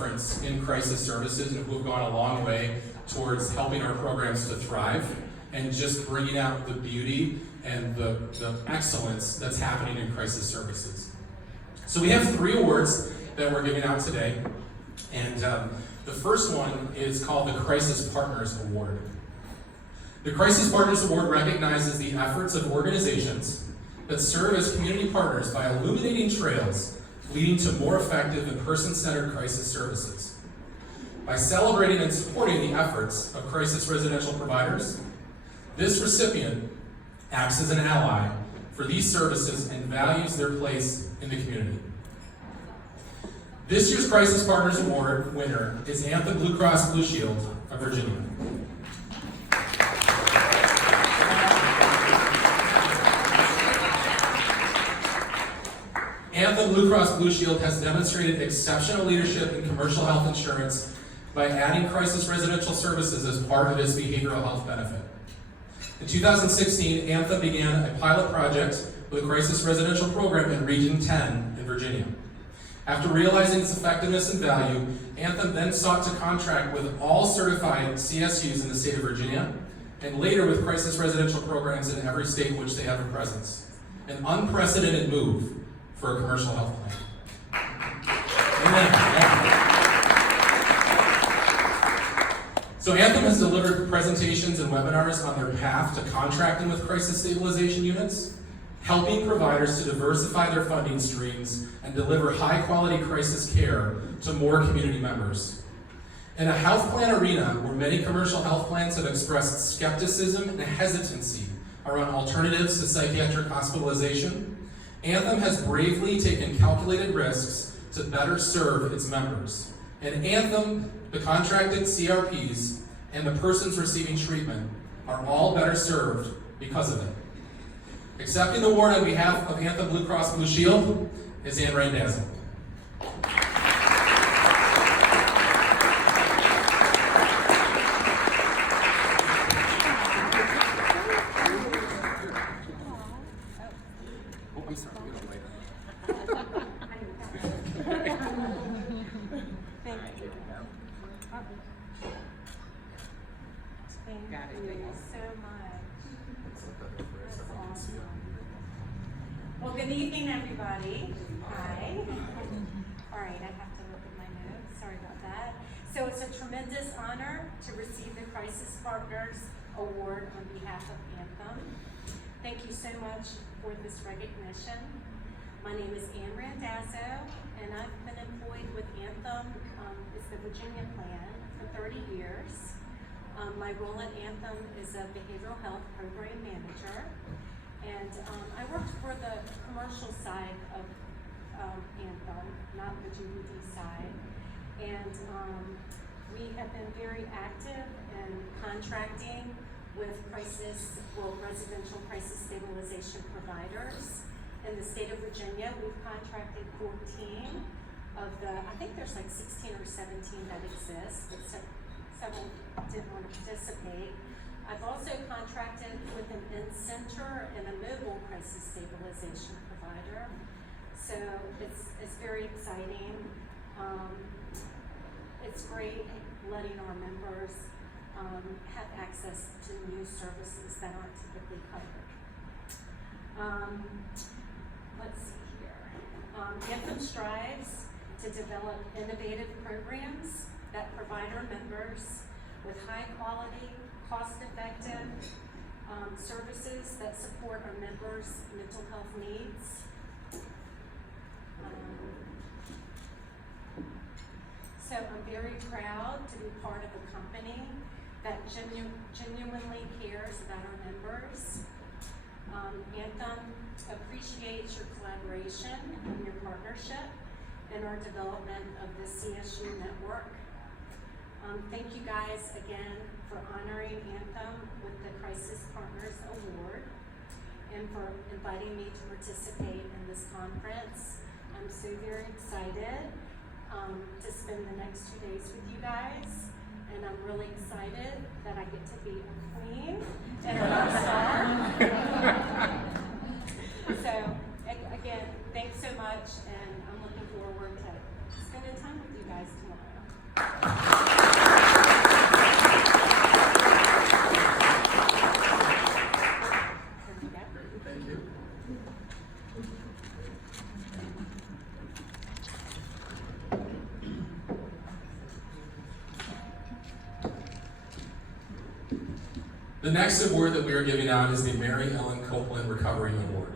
difference in crisis services and who have gone a long way towards helping our programs to thrive and just bringing out the beauty and the excellence that's happening in crisis services. So we have 3 awards that we're giving out today, and the first one is called the Crisis Partners Award. The Crisis Partners Award recognizes the efforts of organizations that serve as community partners by illuminating trails leading to more effective and person-centered crisis services. By celebrating and supporting the efforts of crisis residential providers, this recipient acts as an ally for these services and values their place in the community. This year's Crisis Partners Award winner is Anthem Blue Cross Blue Shield of Virginia. Anthem Blue Cross Blue Shield has demonstrated exceptional leadership in commercial health insurance by adding crisis residential services as part of its behavioral health benefit. In 2016, Anthem began a pilot project with a crisis residential program in Region 10 in Virginia. After realizing its effectiveness and value, Anthem then sought to contract with all certified CSUs in the state of Virginia, and later with crisis residential programs in every state in which they have a presence. An unprecedented move for a commercial health plan. Amen. So Anthem has delivered presentations and webinars on their path to contracting with crisis stabilization units, helping providers to diversify their funding streams and deliver high-quality crisis care to more community members. In a health plan arena where many commercial health plans have expressed skepticism and hesitancy around alternatives to psychiatric hospitalization, Anthem has bravely taken calculated risks to better serve its members. And Anthem, the contracted CRPs, and the persons receiving treatment are all better served because of it. Accepting the award on behalf of Anthem Blue Cross Blue Shield is Randazzo. Well, good evening, everybody. Hi. All right, I have to look at my notes. Sorry about that. So it's a tremendous honor to receive the Crisis Partners Award on behalf of Anthem. Thank you so much for this recognition. My name is Randazzo, and I've been employed with Anthem. It's the Virginia plan for 30 years. My role at Anthem is a behavioral health program manager. And I worked for the commercial side of Anthem, not the GBD side. And we have been very active in contracting with residential crisis stabilization providers. In the state of Virginia, we've contracted 14 of the, I think there's like 16 or 17 that exist, but several didn't want to participate. I've also contracted with an in-center and a mobile crisis stabilization provider. So it's very exciting. It's great letting our members have access to new services that aren't typically covered. Let's see here. Anthem strives to develop innovative programs that provide our members with high quality, cost-effective services that support our members' mental health needs. So I'm very proud to be part of a company that genuinely cares about our members. Anthem appreciates your collaboration and your partnership in our development of the CSU network. Thank you guys again for honoring Anthem with the Crisis Partners Award and for inviting me to participate in this conference. I'm so very excited to spend the next 2 days with you guys, and I'm really excited that I get to be a queen and a rock star. So again, thanks so much, and I'm looking forward to spending time with you guys tomorrow. The next award that we are giving out is the Mary Ellen Copeland Recovery Award.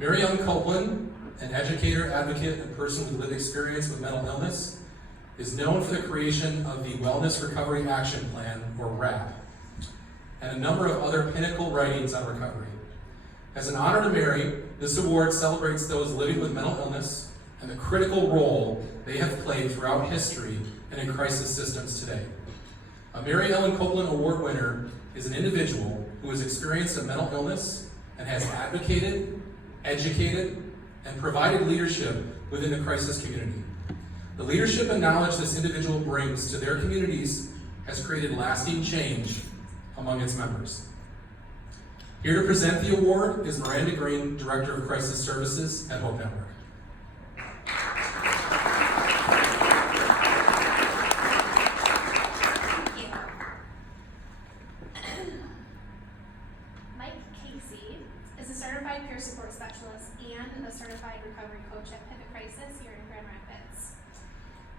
Mary Ellen Copeland, an educator, advocate, and person with lived experience with mental illness, is known for the creation of the Wellness Recovery Action Plan, or WRAP, and a number of other pinnacle writings on recovery. As an honor to Mary, this award celebrates those living with mental illness and the critical role they have played throughout history and in crisis systems today. A Mary Ellen Copeland Award winner is an individual who has experienced a mental illness and has advocated, educated, and provided leadership within the crisis community. The leadership and knowledge this individual brings to their communities has created lasting change among its members. Here to present the award is Miranda Green, Director of Crisis Services at Hope Network.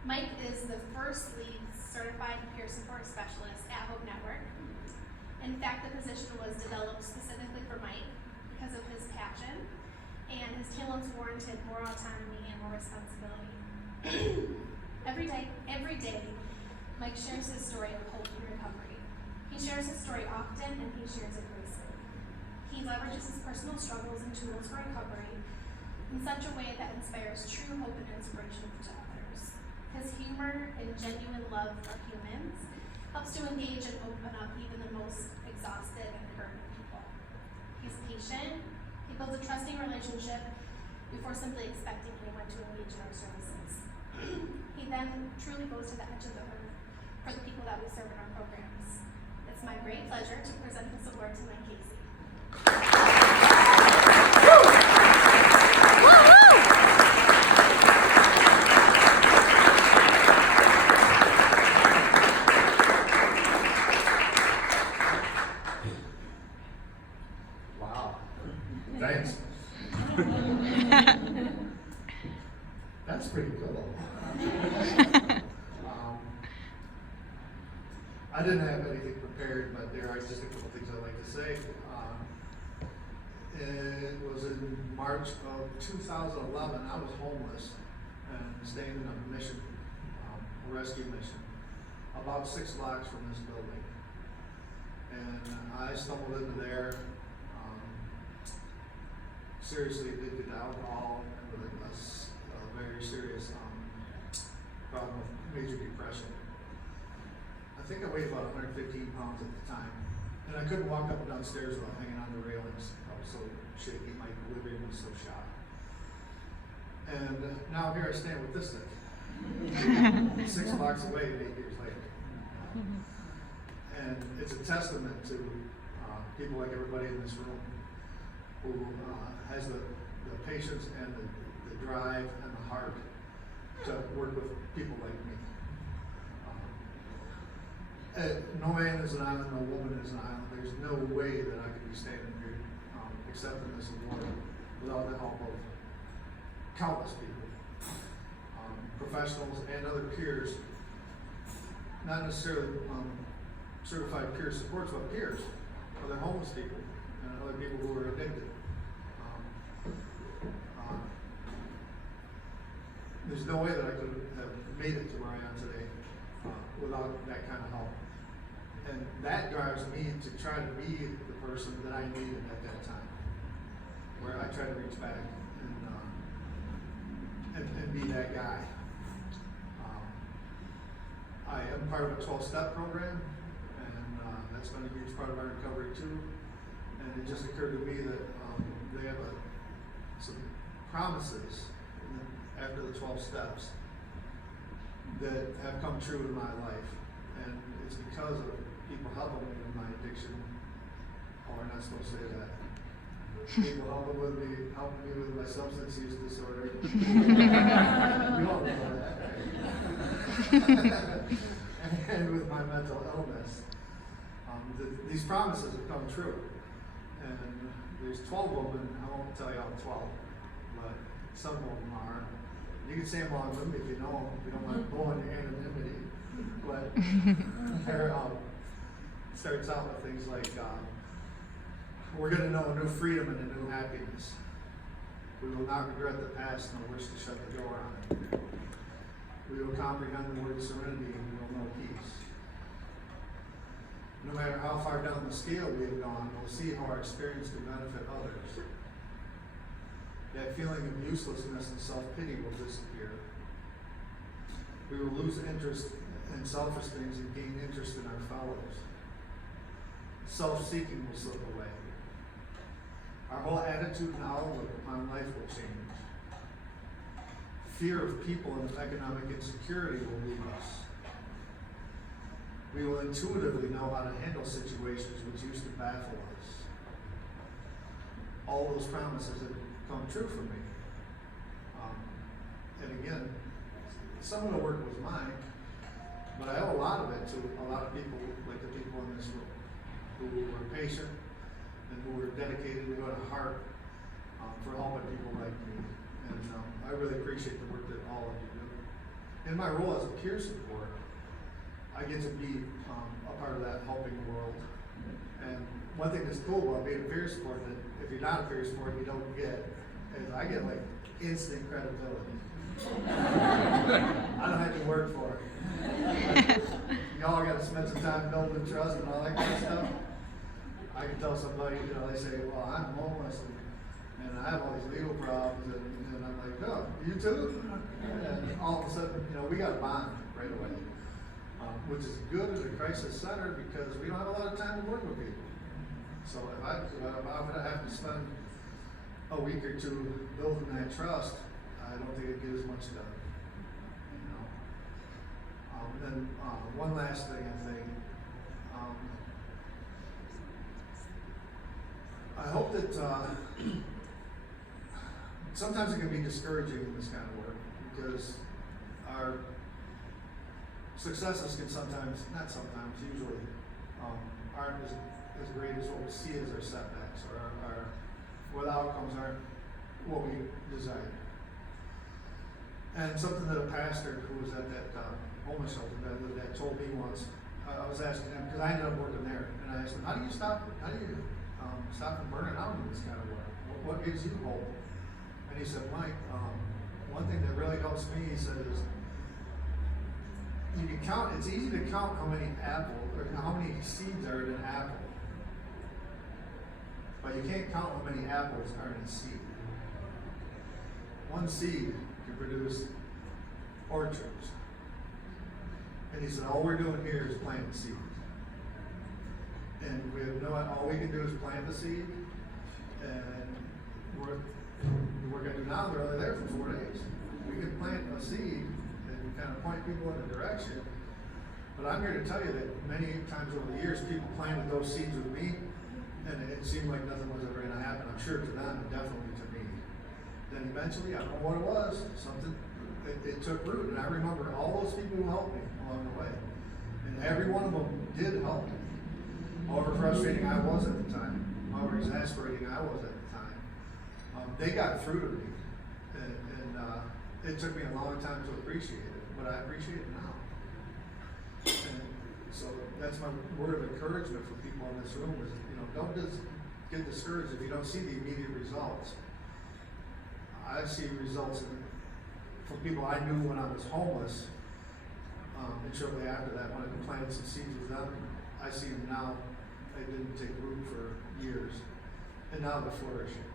Mike is the first lead certified peer support specialist at Hope Network. In fact, the position was developed specifically for Mike because of his passion, and his talents warranted more autonomy and more responsibility. Every day, Mike shares his story of hope and recovery. He shares his story often, and he shares it gracefully. He leverages his personal struggles and tools for recovery in such a way that inspires true hope and inspiration to others. His humor and genuine love for humans helps to engage and open up even the most exhausted and hurt people. He's patient. He builds a trusting relationship before simply expecting anyone to engage in our services. He then truly goes to the edge of the earth for the people that we serve in our programs. It's my great pleasure to present this award to Mike Casey. Thanks. That's pretty cool. I didn't have anything prepared, but there are just a couple things I'd like to say. It was in March of 2011. I was homeless and staying in a mission, a rescue mission, about 6 blocks from this building. And I stumbled into there. Seriously addicted to alcohol and with a very serious problem with major depression. I think I weighed about 115 pounds at the time, and I couldn't walk up and down stairs without hanging on the railings. I was so shaky, my equilibrium was so shot. And now here I stand with this thing, 6 blocks away 8 years later. And it's a testament to people like everybody in this room who has the patience and the drive and the heart to work with people like me. No man is an island, no woman is an island. There's no way that I could be standing here accepting this award without the help of countless people, professionals and other peers, not necessarily certified peer supports, but peers, other homeless people and other people who are addicted. There's no way that I could have made it to where I am today without that kind of help. And that drives me to try to be the person that I needed at that time, where I try to reach back and be that guy. I am part of a 12-step program, and that's been a huge part of our recovery too. And it just occurred to me that they have some promises after the 12 steps that have come true in my life. And it's because of people helping me with my addiction. Oh, we're not supposed to say that. People helping me with my substance use disorder. We all know that. And with my mental illness. These promises have come true. And there's 12 of them, I won't tell you all 12, but some of them are. You can say them along with me if you know them, if you don't want to go into anonymity. But they're starts out with things like, we're going to know a new freedom and a new happiness. We will not regret the past nor wish to shut the door on it. We will comprehend the word serenity and we will know peace. No matter how far down the scale we have gone, we'll see how our experience can benefit others. That feeling of uselessness and self-pity will disappear. We will lose interest in selfish things and gain interest in our fellows. Self-seeking will slip away. Our whole attitude and outlook upon life will change. Fear of people and of economic insecurity will leave us. We will intuitively know how to handle situations which used to baffle us. All those promises have come true for me. And again, some of the work was mine, but I owe a lot of it to a lot of people, like the people in this room, who were patient and who were dedicated and who had a heart for helping people like me. And I really appreciate the work that all of you do. In my role as a peer support, I get to be a part of that helping world. And one thing that's cool about being a peer support that if you're not a peer support, you don't get, is I get like instant credibility. I don't have to work for it. Y'all got to spend some time building trust and all that kind of stuff. I can tell somebody, they say, well, I'm homeless and I have all these legal problems, and I'm like, oh, you too? And all of a sudden, we got a bond right away, which is good at a crisis center because we don't have a lot of time to work with people. So if I'm going to have to spend a week or two building that trust, I don't think it gets much done. And then one last thing, I think. I hope that sometimes it can be discouraging in this kind of work because our successes can usually aren't as great as what we see as our setbacks, or the outcomes aren't what we desire. And something that a pastor who was at that homeless shelter that I lived at told me once, I was asking him, because I ended up working there, and I asked him, how do you stop from burning out in this kind of work? What gives you hope? And he said, Mike, one thing that really helps me, he said, is you can count, it's easy to count how many seeds are in an apple. But you can't count how many apples are in a seed. One seed can produce orchards. And he said, all we're doing here is planting seeds. And all we can do is plant the seed, and we're going to do now, they're only there for 4 days. We can plant a seed and kind of point people in a direction. But I'm here to tell you that many times over the years, people planted those seeds with me, and it seemed like nothing was ever going to happen. I'm sure to them, and definitely to me. Then eventually, I don't know what it was, it took root. And I remember all those people who helped me along the way. And every one of them did help me. However frustrating I was at the time, however exasperating I was at the time, they got through to me. And it took me a long time to appreciate it, but I appreciate it now. And so that's my word of encouragement for people in this room is, don't just get discouraged if you don't see the immediate results. I see results from people I knew when I was homeless, and shortly after that, when I planted some seeds with them, I see them now. They didn't take root for years, and now they're flourishing.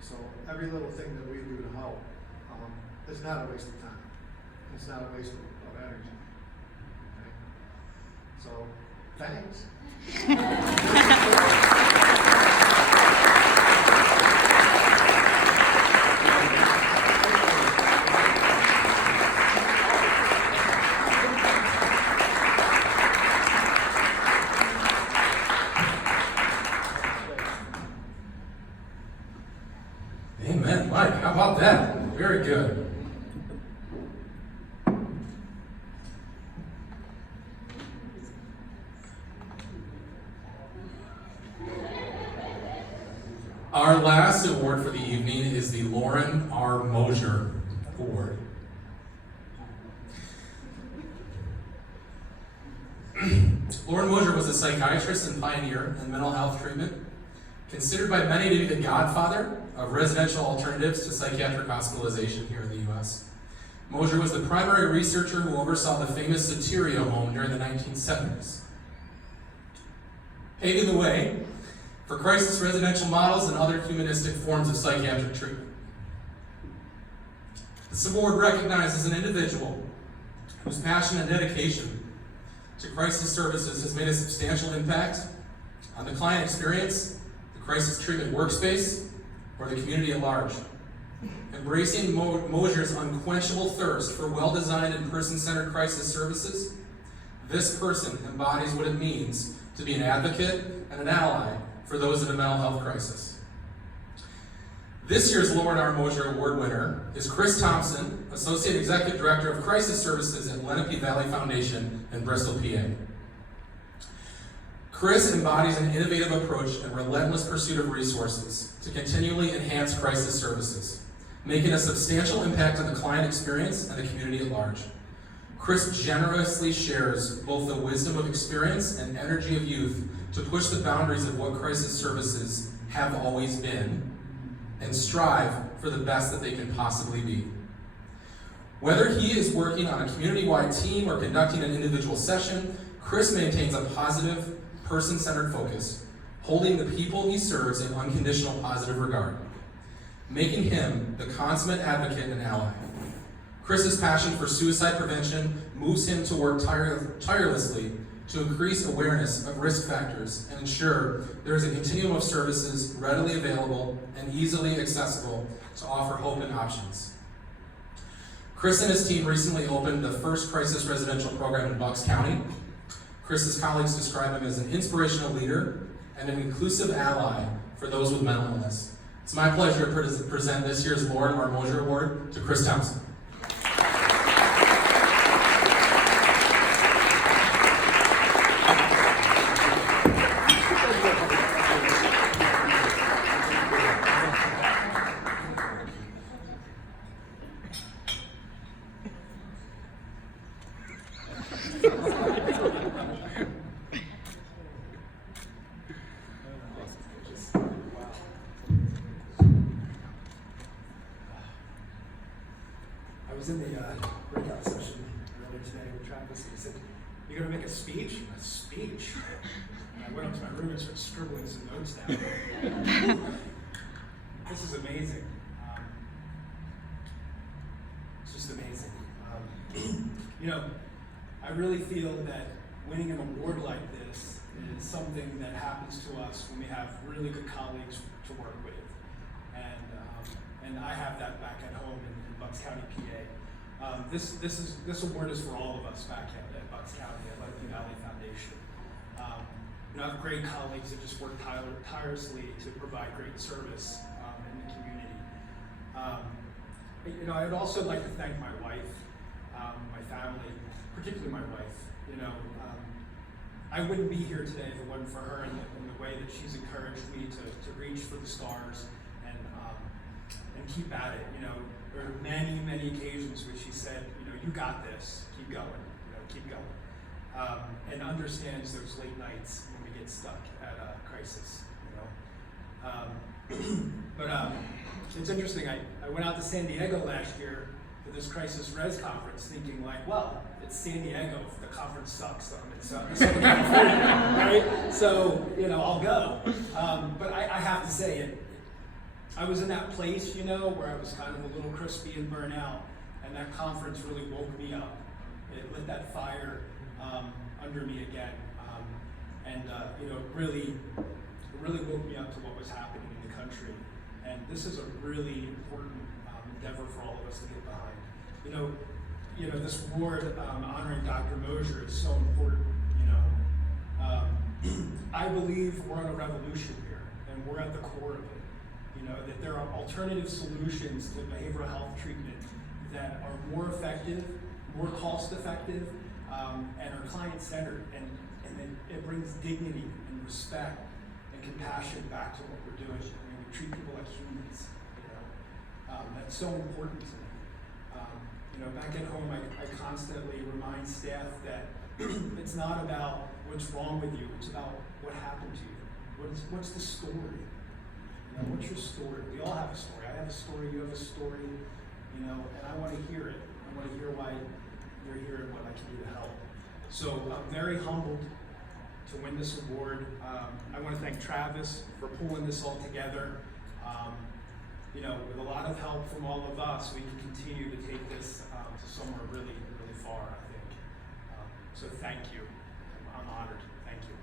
So every little thing that we do to help, it's not a waste of time. It's not a waste of energy. Okay? So, thanks. Amen. Mike, how about that? Very good. Our last award for the evening is the Loren R. Mosher Award. Loren Mosher was a psychiatrist and pioneer in mental health treatment, considered by many to be the godfather of residential alternatives to psychiatric hospitalization here in the U.S. Mosher was the primary researcher who oversaw the famous Soteria home during the 1970s, paving the way for crisis residential models and other humanistic forms of psychiatric treatment. This award recognizes an individual whose passion and dedication to crisis services has made a substantial impact on the client experience, the crisis treatment workspace, or the community at large. Embracing Mosher's unquenchable thirst for well-designed and person-centered crisis services, this person embodies what it means to be an advocate and an ally for those in a mental health crisis. This year's Loren R. Mosher Award winner is Kris Thompson, Associate Executive Director of Crisis Services at Lenape Valley Foundation in Bristol, PA. Kris embodies an innovative approach and relentless pursuit of resources to continually enhance crisis services, making a substantial impact on the client experience and the community at large. Kris generously shares both the wisdom of experience and energy of youth to push the boundaries of what crisis services have always been and strive for the best that they can possibly be. Whether he is working on a community-wide team or conducting an individual session, Kris maintains a positive, person-centered focus, holding the people he serves in unconditional positive regard, making him the consummate advocate and ally. Kris's passion for suicide prevention moves him to work tirelessly to increase awareness of risk factors and ensure there is a continuum of services readily available and easily accessible to offer hope and options. Kris and his team recently opened the first crisis residential program in Bucks County. Kris's colleagues describe him as an inspirational leader and an inclusive ally for those with mental illness. It's my pleasure to present this year's Loren R. Mosher Award to Kris Thompson. I was in the breakout session earlier today with Travis, and he said, "You're going to make a speech?" A speech? And I went up to my room and started scribbling some notes down. This is amazing. It's just amazing. I really feel that winning an award like this is something that happens to us when we have really good colleagues to work with. And I have that back at home in Bucks County, PA. This award is for all of us back at Bucks County at Lenape Valley Foundation. I have great colleagues that just work tirelessly to provide great service in the community. I'd also like to thank my wife, my family, particularly my wife. I wouldn't be here today if it wasn't for her and the way that she's encouraged me to reach for the stars and keep at it. There are many, many occasions where she said, you got this, keep going, keep going. And understands those late nights when we get stuck at a crisis, But it's interesting, I went out to San Diego last year for this Crisis Res conference thinking well, it's San Diego, the conference sucks, so I'm in Southern California, right? So, I'll go. But I have to say it. I was in that place, where I was kind of a little crispy and burnt out, and that conference really woke me up. It lit that fire under me again, and it really woke me up to what was happening in the country. And this is a really important endeavor for all of us to get behind. This award honoring Dr. Mosher is so important. I believe we're on a revolution here, and we're at the core of it. That there are alternative solutions to behavioral health treatment that are more effective, more cost-effective, and are client-centered, and it brings dignity and respect and compassion back to what we're doing. We treat people like humans. That's so important to me. Back at home, I constantly remind staff that It's not about what's wrong with you. It's about what happened to you. What's the story? You know, what's your story? We all have a story. I have a story. You have a story. You know, and I want to hear it. I want to hear why you're here and what I can do to help. So I'm very humbled to win this award. I want to thank Travis for pulling this all together. You know, with a lot of help from all of us, we can continue to take this to somewhere really, really far, I think. So thank you. I'm honored. Thank you.